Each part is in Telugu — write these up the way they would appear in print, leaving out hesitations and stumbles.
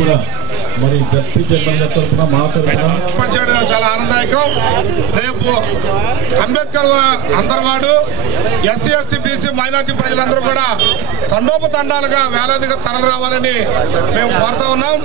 కూడా మరి జడ్పీ చైర్మన్ తరఫున మా తరఫున చాలా ఆనందదాయకం. రేపు అంబేద్కర్ అంతర్వాడు ఎస్సీ ఎస్టీ బీసీ మైనార్టీ ప్రజలందరూ కూడా తండోపతండాలుగా వేలాదిగా తరలి రావాలని మేము కోరుతా ఉన్నాం.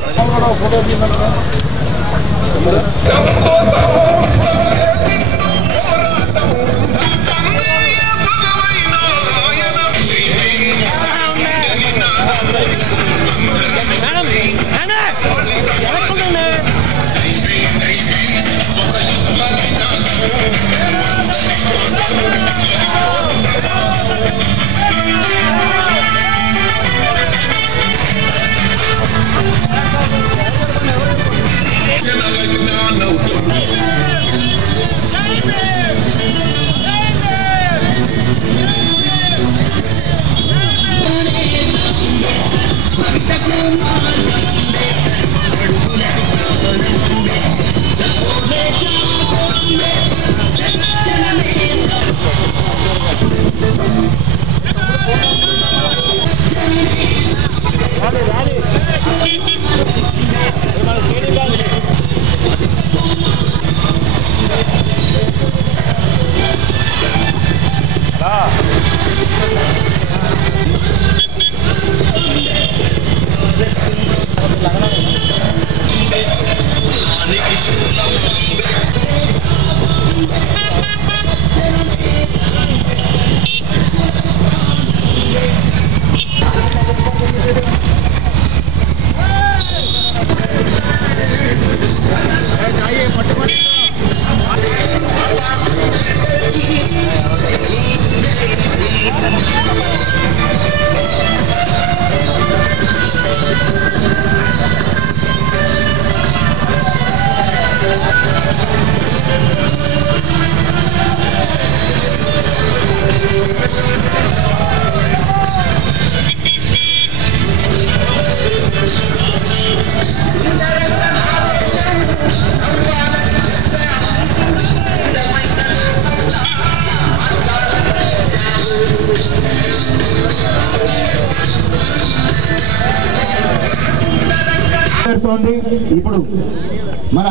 ఇప్పుడు మన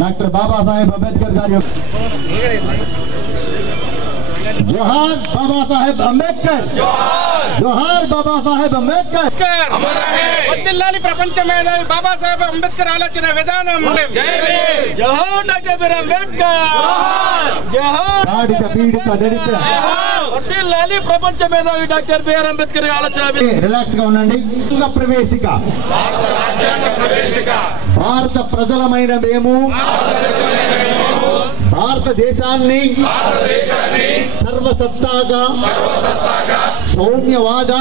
డాక్టర్ బాబాసాహెబ్ అంబేద్కర్ గారి జోహార్ బాబాసాహెబ్ అంబేద్కర్, జోహార్ బాబాసాహెబ్ అంబేద్కర్. వర్ధిల్లాలి ప్రపంచ మేధావి బాబాసాహెబ్ అంబేద్కర్ ఆలోచన విధానం. జోహార్ డాక్టర్ బిఆర్ అంబేద్కర్, జోహార్ బాధిత పీడిత దళిత. వర్ధిల్లాలి ప్రపంచ మేధావి డాక్టర్ బిఆర్ అంబేద్కర్ ఆలోచన. రిలాక్స్ గా ఉండండి. ప్రవేశిక భారత ప్రజలమైన మేము భారతదేశాన్ని సర్వసత్తాక సౌమ్యవాద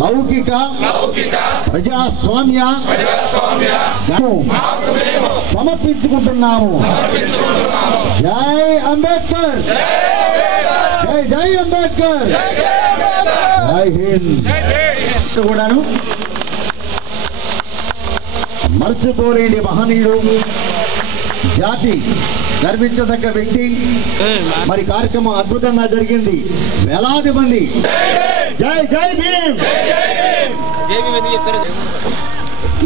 లౌకిక ప్రజాస్వామ్య సమర్పించుకుంటున్నాము. జై అంబేద్కర్, జై జై అంబేద్కర్, జై హింద్. కూడాను మర్చిపోలేని మహనీయుడు, జాతి గర్వించదగ్గ వ్యక్తి. మరి కార్యక్రమం అద్భుతంగా జరిగింది. వేలాది మంది జై జై భీమ్.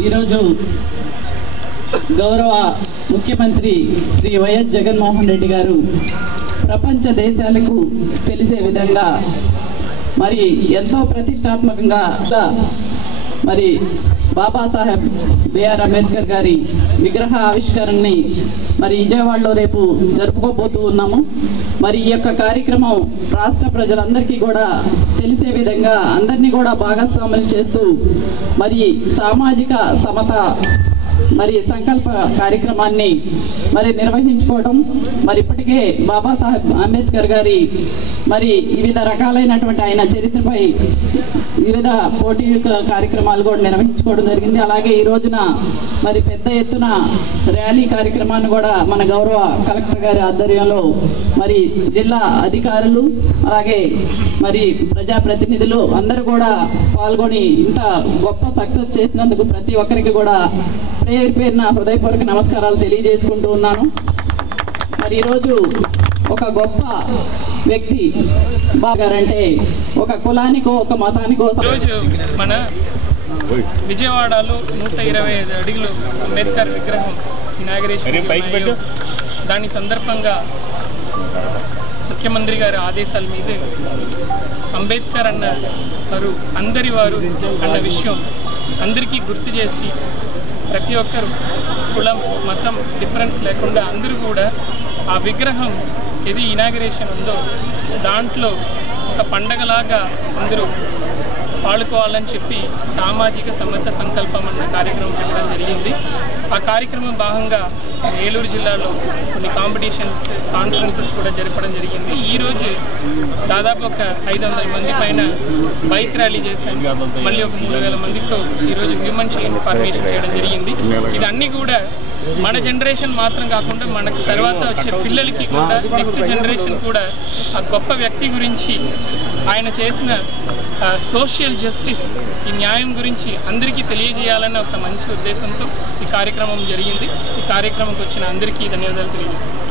ఈరోజు గౌరవ ముఖ్యమంత్రి శ్రీ వైఎస్ జగన్మోహన్ రెడ్డి గారు ప్రపంచ దేశాలకు తెలిసే విధంగా మరి ఎంతో ప్రతిష్టాత్మకంగా మరి బాబాసాహెబ్ బిఆర్ అంబేద్కర్ గారి విగ్రహ ఆవిష్కరణని మరి విజయవాడలో రేపు జరుపుకోబోతూ ఉన్నాము. మరి ఈ యొక్క కార్యక్రమం రాష్ట్ర ప్రజలందరికీ కూడా తెలిసే విధంగా అందరినీ కూడా భాగస్వాములు చేస్తూ మరి సామాజిక సమత మరి సంకల్ప కార్యక్రమాన్ని మరి నిర్వహించుకోవడం. మరి ఇప్పటికే బాబాసాహెబ్ అంబేద్కర్ గారి మరి వివిధ రకాలైనటువంటి ఆయన చరిత్రపై వివిధ పోటీ కార్యక్రమాలు కూడా నిర్వహించుకోవడం జరిగింది. అలాగే ఈ రోజున మరి పెద్ద ఎత్తున ర్యాలీ కార్యక్రమాన్ని కూడా మన గౌరవ కలెక్టర్ గారి ఆధ్వర్యంలో మరి జిల్లా అధికారులు అలాగే మరి ప్రజాప్రతినిధులు అందరూ కూడా పాల్గొని ఇంత గొప్ప సక్సెస్ చేసినందుకు ప్రతి ఒక్కరికి కూడా పేరు పేరున హృదయపూర్వక నమస్కారాలు తెలియజేసుకుంటూ ఉన్నాను. మరి ఈరోజు ఒక గొప్ప వ్యక్తి బాగారంటే ఒక కులానికో ఒక మతానికో మన విజయవాడలో 125 అడుగులు అంబేద్కర్ విగ్రహం ఇనాగరేషన్ దాని సందర్భంగా ముఖ్యమంత్రి గారి ఆదేశాల మీద అంబేద్కర్ అన్న వారు అందరి వారు అన్న విషయం అందరికీ గుర్తు చేసి ప్రతి ఒక్కరు కులం మతం డిఫరెన్స్ లేకుండా అందరూ కూడా ఆ విగ్రహం ఏది ఇనాగరేషన్ ఉందో దాంట్లో ఒక పండగలాగా అందరూ పాడుకోవాలని చెప్పి సామాజిక సమర్థ సంకల్పం అన్న కార్యక్రమం పెట్టడం జరిగింది. ఆ కార్యక్రమం భాగంగా ఏలూరు జిల్లాలో కొన్ని కాన్ఫరెన్సెస్ కూడా జరపడం జరిగింది. ఈరోజు దాదాపు ఒక 500 మంది పైన బైక్ ర్యాలీ చేశాం. మళ్ళీ ఒక 3000 మందితో ఈరోజు హ్యూమన్ చైన్ ఫార్మేషన్ చేయడం జరిగింది. ఇదన్నీ కూడా మన జనరేషన్ మాత్రం కాకుండా మనకు తర్వాత వచ్చే పిల్లలకి కూడా నెక్స్ట్ జనరేషన్ కూడా ఆ గొప్ప వ్యక్తి గురించి ఆయన చేసిన సోషల్ జస్టిస్ ఈ న్యాయం గురించి అందరికీ తెలియజేయాలన్న ఒక మంచి ఉద్దేశంతో ఈ కార్యక్రమం జరిగింది. ఈ కార్యక్రమంకి వచ్చిన అందరికీ ధన్యవాదాలు తెలియజేస్తాను.